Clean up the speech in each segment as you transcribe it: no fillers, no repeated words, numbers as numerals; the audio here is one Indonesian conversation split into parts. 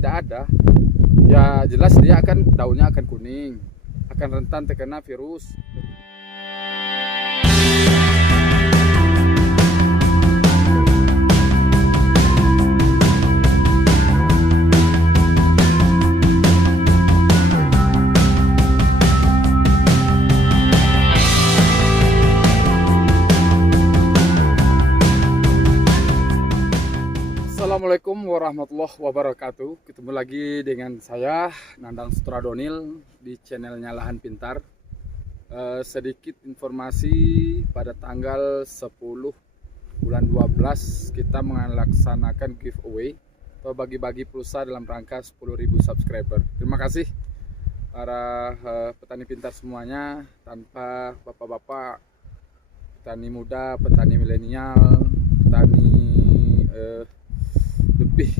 tidak ada, ya jelas dia daunnya akan kuning, akan rentan terkena virus. Assalamualaikum warahmatullahi wabarakatuh. Ketemu lagi dengan saya Nandang Sutradonil di channelnya Lahan Pintar. Sedikit informasi, pada tanggal 10 bulan 12 kita melaksanakan giveaway atau bagi-bagi pulsa dalam rangka 10.000 subscriber. Terima kasih para petani pintar semuanya. Tanpa bapak-bapak, petani muda, petani milenial, petani lebih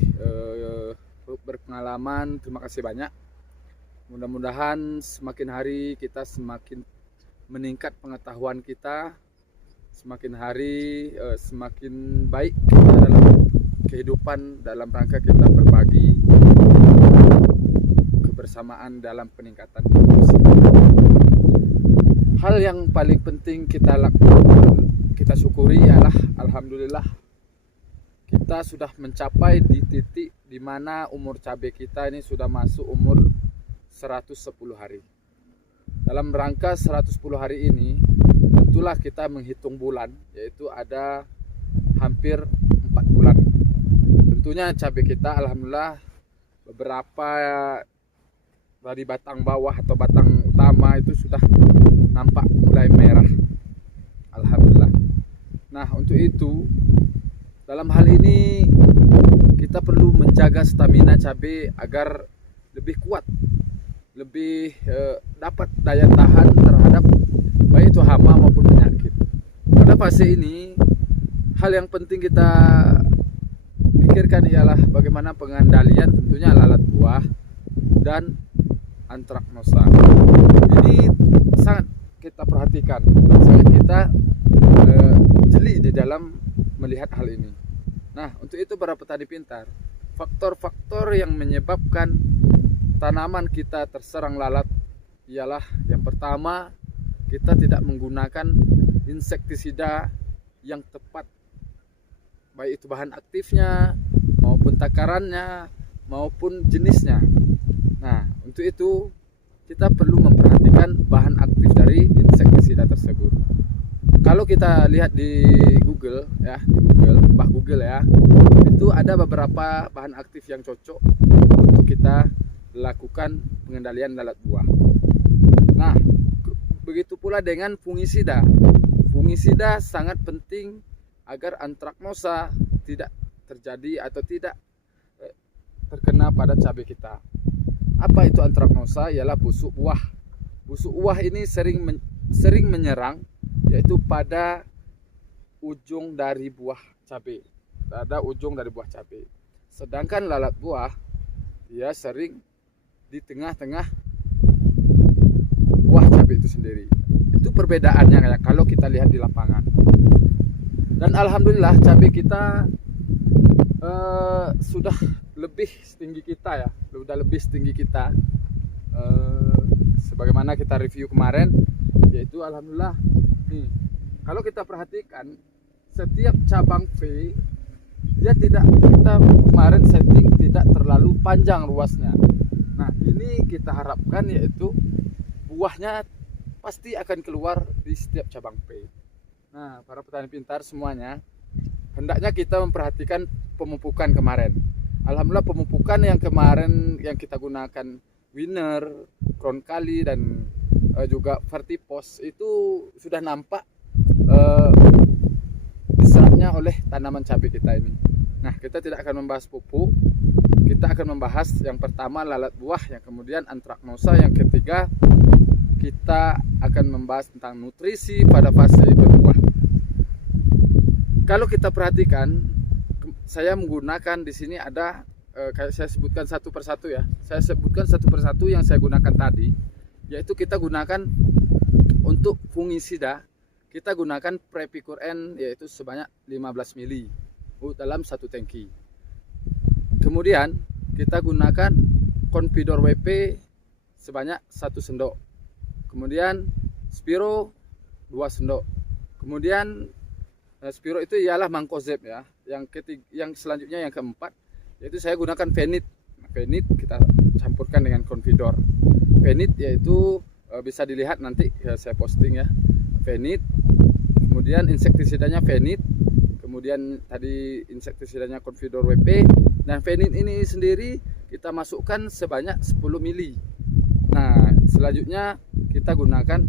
berpengalaman, terima kasih banyak. Mudah-mudahan semakin hari kita semakin meningkat pengetahuan kita, semakin hari semakin baik kita dalam kehidupan, dalam rangka kita berbagi kebersamaan dalam peningkatan produksi. Hal yang paling penting kita lakukan, kita syukuri ialah alhamdulillah kita sudah mencapai di titik di mana umur cabai kita ini sudah masuk umur 110 hari. Dalam rangka 110 hari ini, tentulah kita menghitung bulan, yaitu ada hampir 4 bulan. Tentunya cabai kita alhamdulillah beberapa dari batang bawah atau batang utama itu sudah nampak mulai merah. Alhamdulillah. Nah, untuk itu dalam hal ini kita perlu menjaga stamina cabai agar lebih kuat, lebih dapat daya tahan terhadap baik itu hama maupun penyakit. Pada fase ini, hal yang penting kita pikirkan ialah bagaimana pengendalian tentunya lalat buah dan antraknosa. Ini sangat kita perhatikan, sangat kita jeli di dalam melihat hal ini. Nah, untuk itu para petani pintar, faktor-faktor yang menyebabkan tanaman kita terserang lalat ialah yang pertama, kita tidak menggunakan insektisida yang tepat, baik itu bahan aktifnya maupun takarannya maupun jenisnya. Nah, untuk itu kita perlu memperhatikan bahan aktif dari insektisida tersebut. Kalau kita lihat di Google ya, Mbah Google ya, itu ada beberapa bahan aktif yang cocok untuk kita lakukan pengendalian lalat buah. Nah, begitu pula dengan fungisida. Fungisida sangat penting agar antraknosa tidak terjadi atau tidak terkena pada cabai kita. Apa itu antraknosa? Ialah busuk buah. Busuk buah ini sering menyerang, yaitu pada ujung dari buah cabai, pada ujung dari buah cabai. Sedangkan lalat buah dia sering di tengah-tengah buah cabai itu sendiri. Itu perbedaannya ya, kalau kita lihat di lapangan. Dan alhamdulillah cabai kita sudah lebih setinggi kita ya, sudah lebih setinggi kita. Sebagaimana kita review kemarin, yaitu alhamdulillah. Kalau kita perhatikan setiap cabang V, kita kemarin setting tidak terlalu panjang ruasnya. Nah, ini kita harapkan yaitu buahnya pasti akan keluar di setiap cabang V. Nah, para petani pintar semuanya, hendaknya kita memperhatikan pemupukan kemarin. Alhamdulillah pemupukan yang kemarin yang kita gunakan Winner, Crown Kali dan juga Vertipos itu sudah nampak diserapnya oleh tanaman cabai kita ini. Nah, kita tidak akan membahas pupuk, kita akan membahas yang pertama lalat buah, yang kemudian antraknosa, yang ketiga kita akan membahas tentang nutrisi pada fase berbuah. Kalau kita perhatikan, saya menggunakan di sini ada saya sebutkan satu persatu ya. Saya sebutkan satu persatu yang saya gunakan tadi, yaitu kita gunakan untuk fungisida. Kita gunakan Prepicur N, yaitu sebanyak 15 mili dalam satu tangki. Kemudian kita gunakan Confidor WP sebanyak 1 sendok. Kemudian Spiro 2 sendok. Kemudian Spiro itu ialah Mancozeb ya. Yang selanjutnya yang keempat yaitu saya gunakan Fenit. Fenit kita campurkan dengan Confidor. Fenit yaitu bisa dilihat nanti saya posting ya. Fenit, kemudian insektisidanya Fenit, kemudian tadi insektisidanya Confidor WP, dan Fenit ini sendiri kita masukkan sebanyak 10 mili. Nah, selanjutnya kita gunakan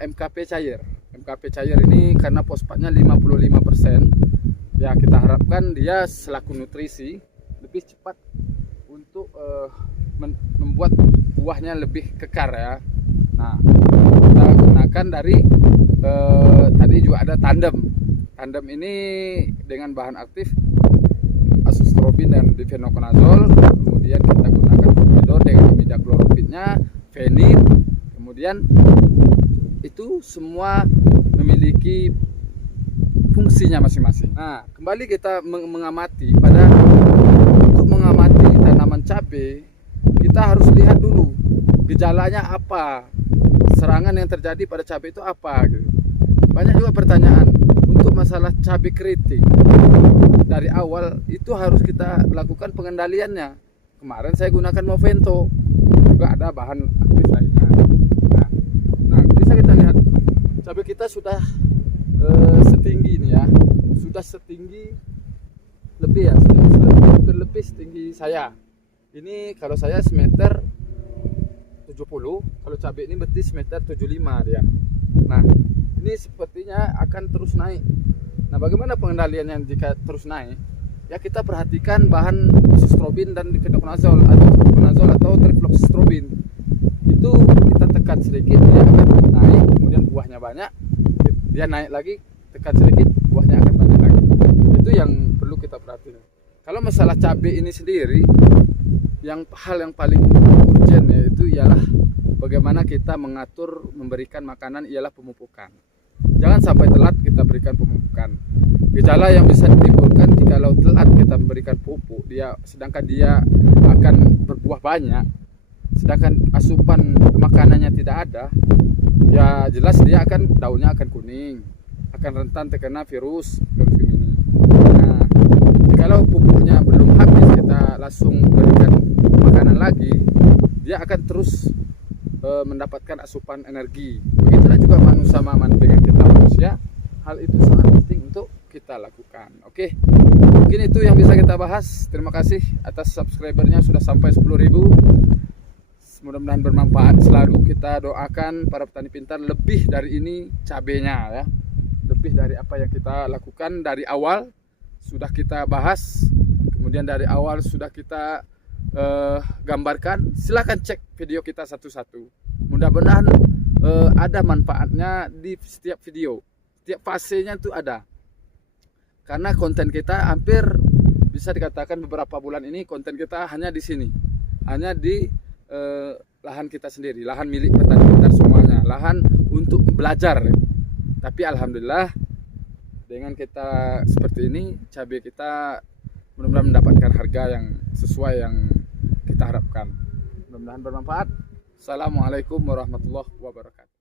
MKP cair. MKP cair ini karena fosfatnya 55%, ya kita harapkan dia selaku nutrisi lebih cepat untuk membuat buahnya lebih kekar ya. Nah, kita gunakan dari tadi juga ada tandem. Tandem ini dengan bahan aktif azostrobin dan difenoconazole. Kemudian kita gunakan Confidor dengan imidacloropidnya, Fenit. Kemudian itu semua memiliki fungsinya masing-masing. Nah, kembali kita mengamati untuk mengamati tanaman cabai, kita harus lihat dulu gejalanya apa, serangan yang terjadi pada cabai itu apa gitu. Banyak juga pertanyaan untuk masalah cabai keriting. Dari awal itu harus kita lakukan pengendaliannya. Kemarin saya gunakan Movento, juga ada bahan aktif lainnya. Nah, bisa kita lihat cabai kita sudah setinggi ini ya, sudah setinggi lebih ya, lebih setinggi saya. Ini kalau saya semeter 70, kalau cabai ini berarti semeter 75 dia. Nah, ini sepertinya akan terus naik. Nah, bagaimana pengendaliannya jika terus naik? Ya kita perhatikan bahan azostrobin dan difenoconazole atau trifloxystrobin. Itu kita tekan sedikit dia akan naik, kemudian buahnya banyak. Dia naik lagi, tekan sedikit, buahnya akan banyak lagi. Itu yang perlu kita perhatikan. Kalau masalah cabai ini sendiri, hal yang paling urgent yaitu ialah bagaimana kita mengatur memberikan makanan ialah pemupukan. Jangan sampai telat kita berikan pemupukan. Gejala yang bisa ditimbulkan jika telat kita memberikan pupuk, sedangkan dia akan berbuah banyak, sedangkan asupan makanannya tidak ada, ya jelas dia daunnya akan kuning, akan rentan terkena virus ini. Nah, kalau pupuknya belum habis kita langsung berikan makanan lagi, dia akan terus mendapatkan asupan energi. Begitulah juga manusia dengan kita manusia, hal itu sangat penting untuk kita lakukan. Oke, mungkin itu yang bisa kita bahas. Terima kasih atas subscribernya sudah sampai 10.000. Mudah-mudahan bermanfaat selalu. Kita doakan para petani pintar lebih dari ini cabenya ya, lebih dari apa yang kita lakukan dari awal sudah kita bahas, kemudian dari awal sudah kita gambarkan. Silahkan cek video kita satu-satu. Mudah-mudahan ada manfaatnya di setiap video, setiap fasenya itu ada. Karena konten kita hampir bisa dikatakan beberapa bulan ini konten kita hanya di sini, hanya di lahan kita sendiri, lahan milik petani pintar semuanya, lahan untuk belajar. Tapi alhamdulillah dengan kita seperti ini, cabai kita mudah-mudahan mendapatkan harga yang sesuai yang kita harapkan. Mudah-mudahan bermanfaat. Assalamualaikum warahmatullahi wabarakatuh.